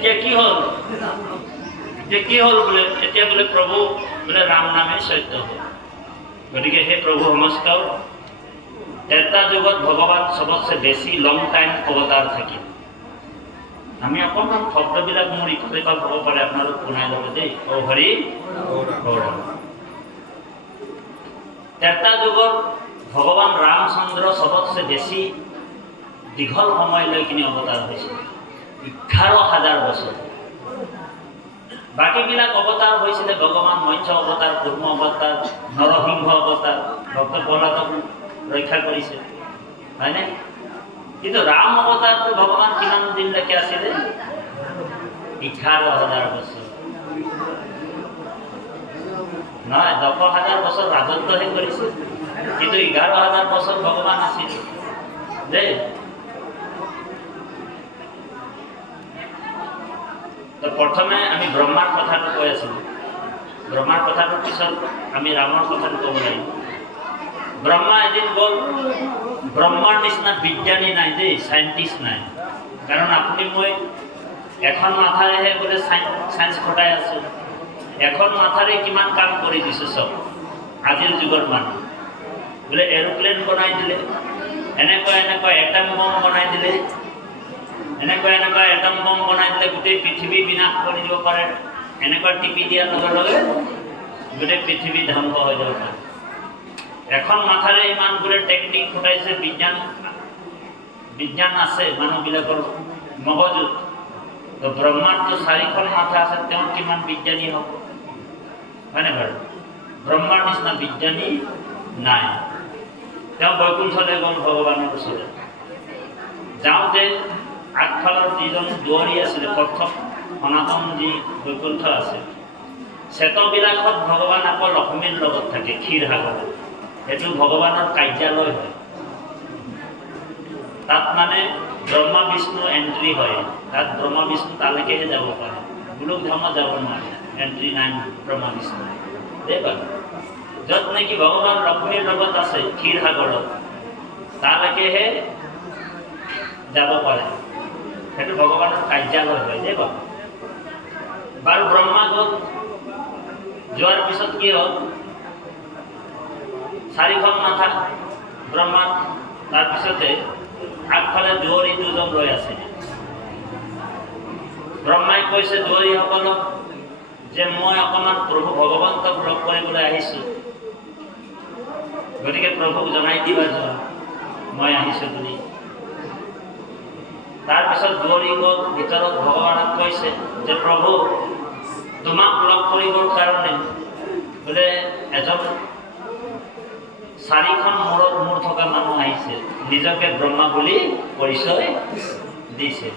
এতিয়া কি হ'ল বোলে এতিয়া বোলে প্ৰভু বোলে ৰাম নামে সত্য হ'ল। গতিকে সেই প্ৰভু সমস্ত এটা যুগত ভগৱান চবতছে বেছি লং টাইম অৱতাৰ থাকিল। আমি অকণমান শব্দবিলাক মোৰ ইফালে হ'ব পাৰে, আপোনালোক শুনাই ল'ব দেই। ও হৰি গৌৰৱ। এটা যুগত ভগৱান ৰামচন্দ্ৰ চবতছে বেছি দীঘল সময়লৈ কিনি অৱতাৰ হৈছিল, 11,000 বছৰ। বাকীবিলাক অৱতাৰ হৈছিলে ভগৱান মৎস্য অৱতাৰ, কুৰ্ম অৱতাৰ, নৰসিংহ অৱতাৰ, ভক্ত প্ৰহ্লাদক ৰক্ষা কৰিছে, হয়নে? কিন্তু ৰাম অৱতাৰটো ভগৱান কিমান দিনলৈকে আছিলে? 11,000 বছৰ। নহয়, 10,000 বছৰ ৰাজত্বহে কৰিছে, কিন্তু 11,000 বছৰ ভগৱান আছিল দেই। তো প্ৰথমে আমি ব্ৰহ্মাৰ কথাটো কৈ আছিলোঁ। ব্ৰহ্মাৰ কথাটোৰ পিছত আমি ৰামৰ কথাটো ক'ব লাগিব। ব্ৰহ্মা এদিন গ'ল, ব্ৰহ্মাৰ নিচিনা বিজ্ঞানী নাই দেই, চাইণ্টিষ্ট নাই। কাৰণ আপুনি মই এখন মাথাৰেহে বোলে চায়েন্স ঘটাই আছোঁ, এখন মাথাৰে কিমান কাম কৰি দিছোঁ চব। আজিৰ যুগৰ মানুহ বোলে এৰোপ্লেন বনাই দিলে, এনেকুৱা এটম বম বনাই দিলে, এনেকুৱা এটম বম বনাই দিলে গোটেই পৃথিৱী বিনাশ কৰি দিব পাৰে। এনেকুৱা টিপি দিয়াৰ লগে লগে গোটেই পৃথিৱী ধ্বংস হৈ যাব পাৰে। এখন মাথাৰে ইমানবোৰে টেকনিক ফুটাইছে, বিজ্ঞান আছে মানুহবিলাকৰ মগজুত। তো ব্ৰহ্মাৰটো 4খন মাথা আছে, তেওঁ কিমান বিজ্ঞানী হ'ব, হয়নে বাৰু? ব্ৰহ্মাৰ নিচিনা বিজ্ঞানী নাই। তেওঁ বৈকুণ্ঠলৈ গ'ল ভগৱানৰ ওচৰত। যাওঁতে আগফালৰ যিজন দুৱাৰী আছিলে, প্ৰথম সনাতন যি বৈকুণ্ঠ আছে, শ্বেতবিলাসত ভগৱান আকৌ লক্ষ্মীৰ লগত থাকে, ক্ষীৰসাগৰত। সেইটো ভগৱানৰ কাৰ্যালয় হয়। তাত মানে ব্ৰহ্মা বিষ্ণু এণ্ট্ৰি হয়। তাত ব্ৰহ্মা বিষ্ণু তালৈকেহে যাব পাৰে, গোলক ধামত যাব নোৱাৰে, এণ্ট্ৰি নাই ব্ৰহ্মা বিষ্ণু দেই বাৰু। য'ত নেকি ভগৱান লক্ষ্মীৰ লগত আছে ক্ষীৰসাগৰত, তালৈকেহে যাব পাৰে। সেইটো ভগৱানৰ কাৰ্যালয় হয় দেই বাৰু। বাৰু ব্ৰহ্মা গ'ল, যোৱাৰ পিছত কি হ'ল? 4খন মাথা ব্ৰহ্মাৰ, তাৰপিছতে আগফালে দুৱৰী দুজন ৰৈ আছে। ব্ৰহ্মাই কৈছে দুৱৰীসকলক যে মই অকণমান প্ৰভু ভগৱন্তক লগ কৰিবলৈ আহিছোঁ, গতিকে প্ৰভুক জনাই দিবা যোৱা মই আহিছোঁ বুলি। তাৰপিছত দুৱৰী গ'ল ভিতৰত, ভগৱানক কৈছে যে প্ৰভু তোমাক লগ কৰিবৰ কাৰণে বোলে এজন 4খন মূৰত মূৰ থকা মানুহ আহিছে, নিজকে ব্ৰহ্মা বুলি পৰিচয় দিছে।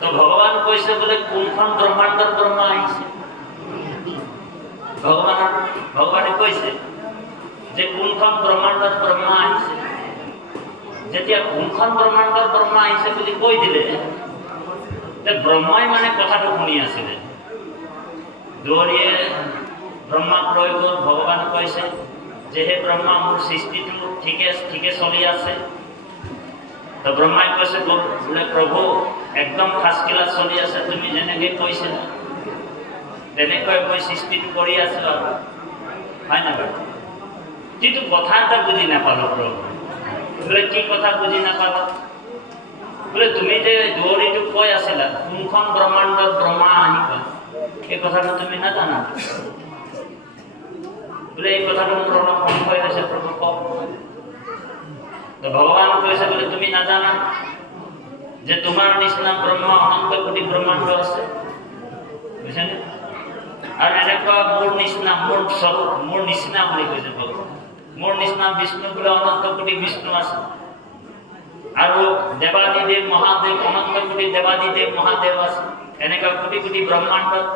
তো ভগৱান কৈছে বোলে কোনখন ব্ৰহ্মাণ্ডৰ ব্ৰহ্মা আহিছে? ভগৱানে কৈছে যে কোনখন ব্ৰহ্মাণ্ডৰ ব্ৰহ্মা আহিছে। যেতিয়া কোনখন ব্ৰহ্মাণ্ডৰ ব্ৰহ্মা আহিছে বুলি কৈ দিলে, তে ব্ৰহ্মাই মানে কথাটো শুনি আছিলে। দুৱৰীয়ে ব্ৰহ্মাক লৈ গ'ল, ভগৱান কৈছে যে হে ব্ৰহ্মা, মোৰ সৃষ্টিটো ঠিকে চলি আছে। তো ব্ৰহ্মাই কৈছে বোলে প্ৰভু একদম ফাৰ্ষ্ট ক্লাছ চলি আছে, তুমি যেনেকৈ কৈছিলা তেনেকৈ মই সৃষ্টিটো কৰি আছোঁ আৰু, হয় নাই বাৰু? কিন্তু কথা এটা বুজি নাপালোঁ প্ৰভু। বোলে কি কথা বুজি নাপালোঁ? বোলে তুমি যে দুৱৰীটোক কৈ আছিলা কোনখন ব্ৰহ্মাণ্ডত ব্ৰহ্মা আহিবা, এই কথাটো তুমি নাজানা। বোলে এই কথাটো মোৰ অলপ সংশয় হৈছে প্ৰভু, কওক। তো ভগৱান কৈছে বোলে তুমি নাজানা যে তোমাৰ নিচিনা ব্ৰহ্মা অনন্ত কোটি ব্ৰহ্মাণ্ড আছে, বুজিছেনে? আৰু এনেকুৱা মোৰ নিচিনা বুলি কৈছে ভগৱান। মোৰ নিচিনা বিষ্ণু বোলে অনন্ত কোটি বিষ্ণু আছে। আৰু দেৱাদিদেৱ মহাদেৱ, অনন্ত কোটি দেৱাদিদেৱ মহাদেৱ আছে। এনেকুৱা কোটি কোটি ব্ৰহ্মাণ্ডত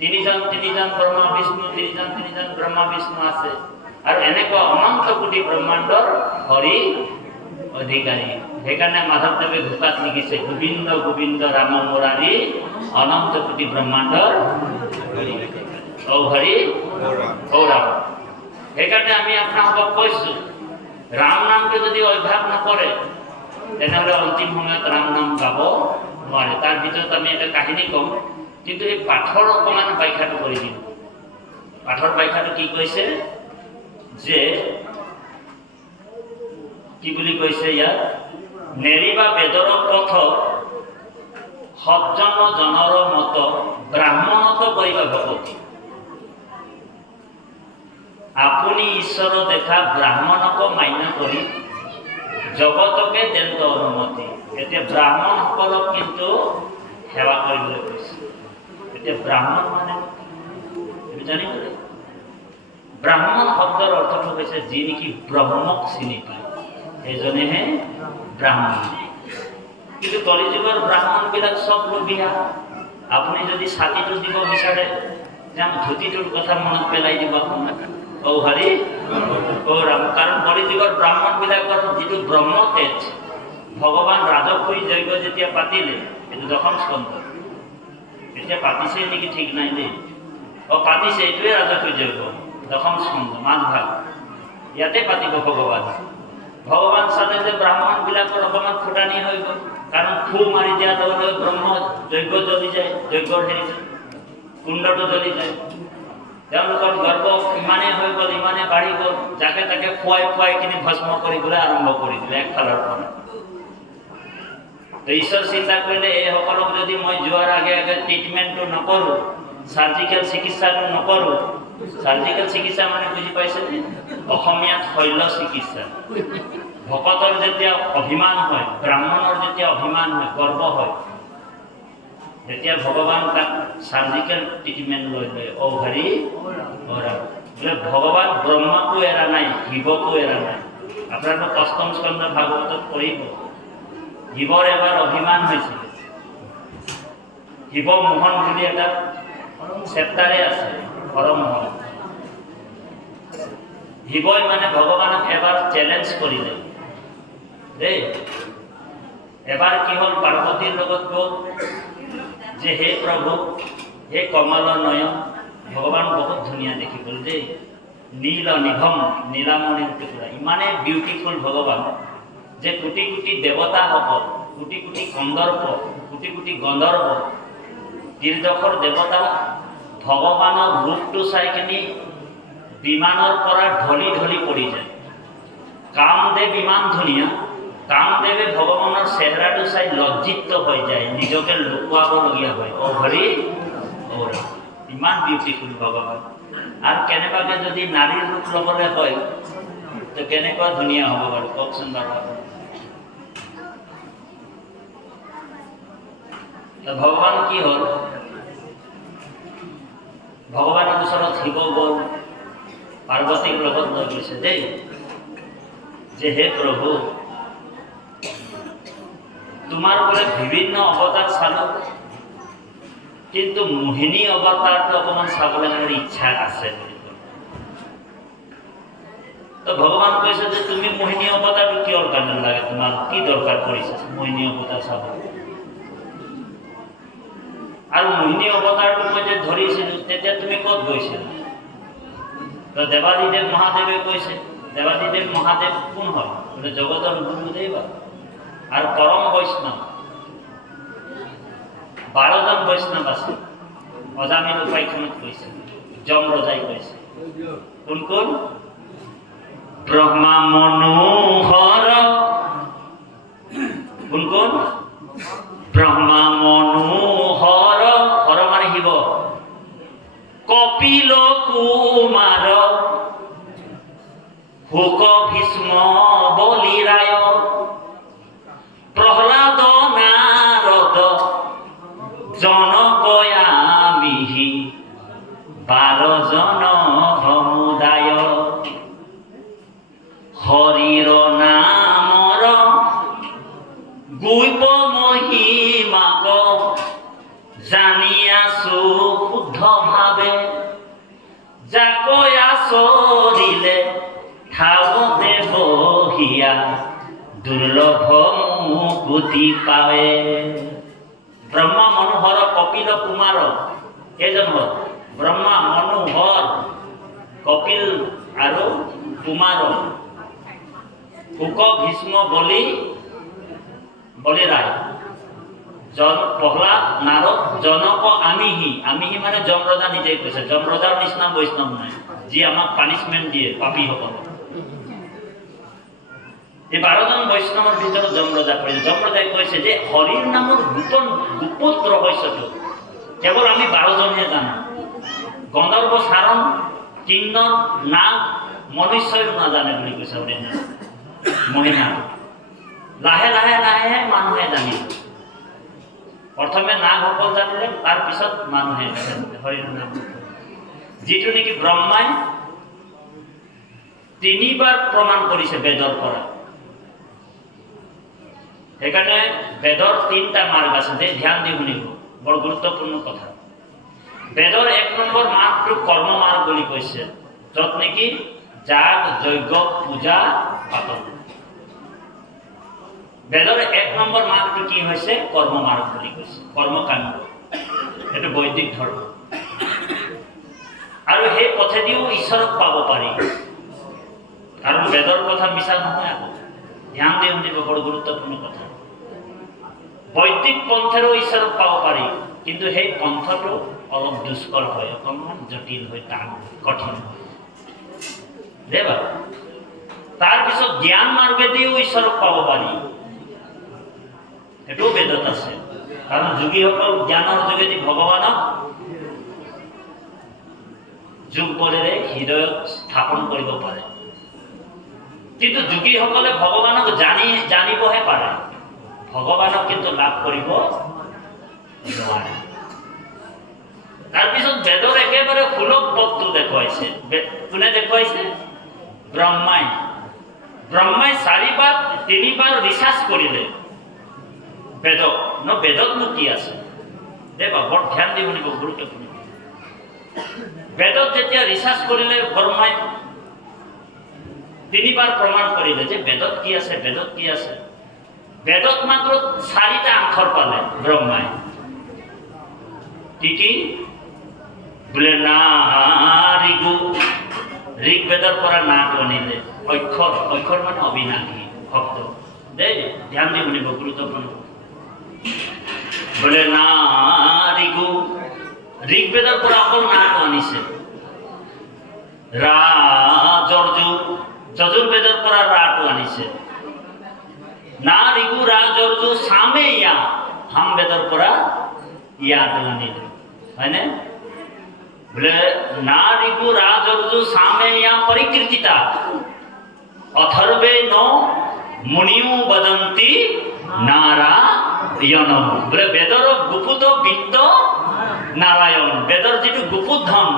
3জন ব্ৰহ্মা বিষ্ণু, 3জন ব্ৰহ্মা বিষ্ণু আছে। আৰু এনেকুৱা অনন্ত কোটি ব্ৰহ্মাণ্ডৰ হৰি অধিকাৰী। সেইকাৰণে মাধৱদেৱে ঘোষাত লিখিছে গোবিন্দ গোবিন্দ ৰাম মুৰাৰী, অনন্ত কোটি ব্ৰহ্মাণ্ডৰ ও হৰি গৌৰৱ। সেইকাৰণে আমি আপোনালোকক কৈছোঁ, ৰাম নামটো যদি অভ্যাস নকৰে তেনেহ'লে অন্তিম সময়ত ৰাম নাম গাব নোৱাৰে। তাৰ ভিতৰত আমি এটা কাহিনী ক'ম, কিন্তু এই পাঠৰ অকণমান ব্যাখ্যাটো কৰি দিম। পাঠৰ ব্যাখ্যাটো কি কৈছে যে কি বুলি কৈছে ইয়াত, নেৰিবা বেদৰ পথ সজ্জন জনৰ মত ব্ৰাহ্মণত কৰিবা ভকতি। আপুনি ঈশ্বৰ দেখা ব্ৰাহ্মণক মান্য কৰি জগতকে তেন্ত অনুমতি। এতিয়া ব্ৰাহ্মণসকলক কিন্তু সেৱা কৰিবলৈ কৈছে। এতিয়া ব্ৰাহ্মণ মানে জানিবলৈ, ব্ৰাহ্মণ শব্দৰ অৰ্থটো হৈছে যি নেকি ব্ৰহ্মক চিনি পায় সেইজনেহে ব্ৰাহ্মণ। কিন্তু কলিযুগৰ ব্ৰাহ্মণবিলাক চব লোভীয়া। আপুনি যদি ছাতিটো দিব বিচাৰে, যাম ধুতিটোৰ কথা মনত পেলাই দিব আপোনাক, ঔ হৰি ঔ ৰাম। কাৰণ কলিযুগৰ ব্ৰাহ্মণবিলাকৰ যিটো ব্ৰহ্ম তেজ, ভগৱান ৰাজসুই যজ্ঞ যেতিয়া পাতিলে, এইটো দশম স্কন্ধ, এতিয়া পাতিছে নেকি ঠিক নাই দেই, পাতিছে, এইটোৱে ৰাজসুই যজ্ঞ দশম স্কন্ধ মাজ ভাগ, ইয়াতে পাতিব ভগৱান। ভগৱান চালে যে ব্ৰাহ্মণবিলাকৰ অকণমান ফুটানি হৈ গ'ল, কাৰণ ফু মাৰি দিয়াৰ লগে লগে ব্ৰহ্ম যজ্ঞ জ্বলি যায়, যজ্ঞৰ হেৰি কুণ্ডটো জ্বলি যায়। তেওঁলোকৰ গৰ্ব ইমানেই হৈ গ'ল, ইমানেই বাঢ়ি গ'ল, যাকে তাকে খুৱাই খুৱাই কিনি ভস্ম কৰিবলৈ আৰম্ভ কৰি দিলে একফালৰ পৰা। ঈশ্বৰ চিন্তা কৰিলে এইসকলক যদি মই যোৱাৰ আগে আগে ট্ৰিটমেণ্টটো নকৰোঁ, চাৰ্জিকেল চিকিৎসাটো নকৰোঁ, চাৰ্জিকেল চিকিৎসা মানে বুজি পাইছে নে? অসমীয়াত শল্য চিকিৎসা। ভকতৰ যেতিয়া অভিমান হয়, ব্ৰাহ্মণৰ যেতিয়া অভিমান হয়, গৰ্ব হয়, তেতিয়া ভগৱান তাক চাৰ্জিকেল ট্ৰিটমেণ্ট লৈ লয়। ঔ হৰি ঔ ৰাম। বোলে ভগৱান ব্ৰহ্মাকো এৰা নাই, শিৱকো এৰা নাই। আপোনালোকে অষ্টম স্কন্ধ ভাগৱতত পঢ়িব, শিৱৰ এবাৰ অভিমান হৈছিল। শিৱ মোহন বুলি এটা চেপ্টাৰে আছে, হৰমোহন। শিৱই মানে ভগৱানক এবাৰ চেলেঞ্জ কৰিলে দেই। এবাৰ কি হ'ল, পাৰ্বতীৰ লগত গ'ল যে হে প্ৰভু, হে কমল নয়ন, ভগৱান বহুত ধুনীয়া দেখিবলৈ দেই, নীল নিভম, নীলামণিৰ টুকুৰা, ইমানেই বিউটিফুল ভগৱান যে কোটি কোটি দেৱতা হ'ব, কোটি কোটি গন্ধৰ্ব, কোটি কোটি গন্ধৰ্ব, ত্ৰিদশৰ দেৱতা ভগৱানৰ ৰূপটো চাই কিনি বিমানৰ পৰা ঢলি ঢলি পৰি যায়। কামদেৱ ইমান ধুনীয়া, কামদেৱে ভগৱানৰ চেহেৰাটো চাই লজ্জিত হৈ যায়, নিজকে লুকুৱাবলগীয়া হয়। ঔ হৰি ঔ ৰাম, ইমান বিউটিফুল ভগৱান। আৰু কেনেবাকৈ যদি নাৰীৰ ৰূপ ল'বলৈ হয়, তো কেনেকুৱা ধুনীয়া হ'ব বাৰু, কওকচোন বাৰু। ভগৱান কি হ'ল, ভগৱানৰ ওচৰত শিৱ গ'ল, পাৰ্বতীৰ লগত লৈ গৈছে দেই, যে হে প্ৰভু, তোমাৰ বোলে বিভিন্ন অৱতাৰ চালোঁ, কিন্তু মোহিনী অৱতাৰটো অকণমান চাবলৈ মোৰ ইচ্ছা আছে বুলি ক'লে। তো ভগৱান কৈছে যে তুমি মোহিনী অৱতাৰটো কিয়ৰ কাৰণে লাগে, তোমাৰ কি দৰকাৰ পৰিছে মোহিনী অৱতাৰ চাবলৈ? আৰু মোহিনী অৱতাৰটো মই যে ধৰিছিলোঁ, তেতিয়া তুমি ক'ত গৈছিলা? তো দেৱাদিদেৱ মহাদেৱে কৈছে, দেৱাদিদেৱ মহাদেৱ কোন হয়? বোলে জগতৰ গুৰুদেৱ আৰু পৰম বৈষ্ণৱ। 12জন বৈষ্ণৱ আছে, অজামিল উপাখ্যানত কৈছে, যম ৰজাই কৈছে। কোন কোন? ব্ৰহ্মা মনোহৰ, কোন কোন? ব্ৰহ্মা মনোহৰ, হৰ মানে শিৱ, কপিল কুমাৰ, শুক ভীষ্ম বলিৰায়, প্ৰহ্লাদ নাৰদ, জনকয়ামিহি, 12জন সমুদায়। হৰিৰ নামৰ গুইব মহিমাক, জানি আছো শুদ্ধ ভাৱে, যাকৈ আচৰিলে থাৱতে বহিয়া, দুৰ্লভ মুকুতি পাৱে। ব্ৰহ্মা মনোহৰ কপিল কুমাৰ, কেইজন হ'ল? ব্ৰহ্মা মনোহৰ কপিল আৰু কুমাৰ, শুক ভীষ্ম বলি বলি ৰায় প্ৰহ্লাদ নাৰদ জনক আমিহি আমিহি মানে যমৰাজা নিজেই কৈছে যমৰাজাৰ নিচিনা বৈষ্ণৱ নাই যি আমাক পানিশমেন্ট দিয়ে পাপী সকল এই 12জন বৈষ্ণৱৰ ভিতৰত যমৰাজা কৈছে যমৰাজাই কৈছে যে হৰিৰ নামৰ গুপ্ত ৰহস্যটো কেৱল আমি 12জনহে জানো গন্ধৰ্ব চাৰণ কিন্নর নাগ মনুষ্যই নাজানে বুলি কৈছে মহিমা লাহে লাহে লাহে মানুহে জানিব প্ৰথমে নাগসকল জানিলে তাৰপিছত মানুহে জানিলে হৰিৰ নাম যিটো নেকি ব্ৰহ্মাই 3বাৰ প্ৰমাণ কৰিছে বেদৰ পৰা সেইকাৰণে বেদৰ 3টা মাৰ্গ আছে যে ধ্যান দি শুনিব বৰ গুৰুত্বপূৰ্ণ কথা বেদৰ 1 নম্বৰ মাৰ্গটো কৰ্ম মাৰ্গ বুলি কৈছে য'ত নেকি যাগ যজ্ঞ পূজা পাতন বেদৰ 1 নম্বৰ মাৰ্গটো কি হৈছে কৰ্ম মাৰ্গ বুলি কৈছে কৰ্মকাণ্ড এটা বৈদিক ধৰ্ম আৰু সেই পথেদিও ঈশ্বৰক পাব পাৰি কাৰণ বেদৰ কথা মিছা নহয় আকৌ ধ্যান দি শুনিব বৰ গুৰুত্বপূৰ্ণ কথা বৈদিক পন্থেৰো ঈশ্বৰক পাব পাৰি কিন্তু সেই পন্থটো অলপ দুষ্কৰ হয় অকণমান জটিল হয় টান কঠিন দেবা তাৰপিছত জ্ঞান মাৰ্গেদিও ঈশ্বৰক পাব পাৰি এটাও বেদত আছে কাৰণ যোগীসকল জ্ঞানৰ যোগেদি ভগৱানক যোগ বলেৰে হৃদয়ত স্থাপন কৰিব পাৰে কিন্তু যোগীসকলে ভগৱানক জানিবহে পাৰে ভগৱানক কিন্তু লাভ কৰিব নোৱাৰে তাৰপিছত বেদৰ একেবাৰে সুলভ পথটো দেখুৱাইছে কোনে দেখুৱাইছে ব্ৰহ্মাই 4বাৰ 3বাৰ ৰিচাৰ্চ কৰিলে বেদক বেদতনো কি আছে দেবা বৰ ধ্যান দি শুনিব গুৰুত্বপূৰ্ণ বেদত যেতিয়া ৰিচাৰ্চ কৰিলে ব্ৰহ্মাই 3বাৰ প্ৰমাণ কৰিলে যে বেদত কি আছে বেদত মাত্ৰ 4টা আখৰ পালে ব্ৰহ্মাই কি বোলে না ঋগ্বেদৰ পৰা নাটো আনিলে অক্ষৰ মানে অবিনাশী শব্দ দেই ধ্যান দি শুনিব গুৰুত্বপূৰ্ণ বোলে না ঋগ্বেদৰ পৰা অকল নাটো আনিছে যজুৰ্বেদৰ পৰা ৰাটো আনিছে না ঋগু যজু সামে ইয়া হাম বেদৰ পৰা ইয়াটো আনিলে হয়নে বোলে না ঋগু যজু সামে ইয়া পৰিকৃতিতা অথৰ্বে ন মুনিও বদন্তি নাৰায়ণ বোলে বেদৰ গুপুত বিত্ত নাৰায়ণ বেদৰ যিটো গুপুত ধন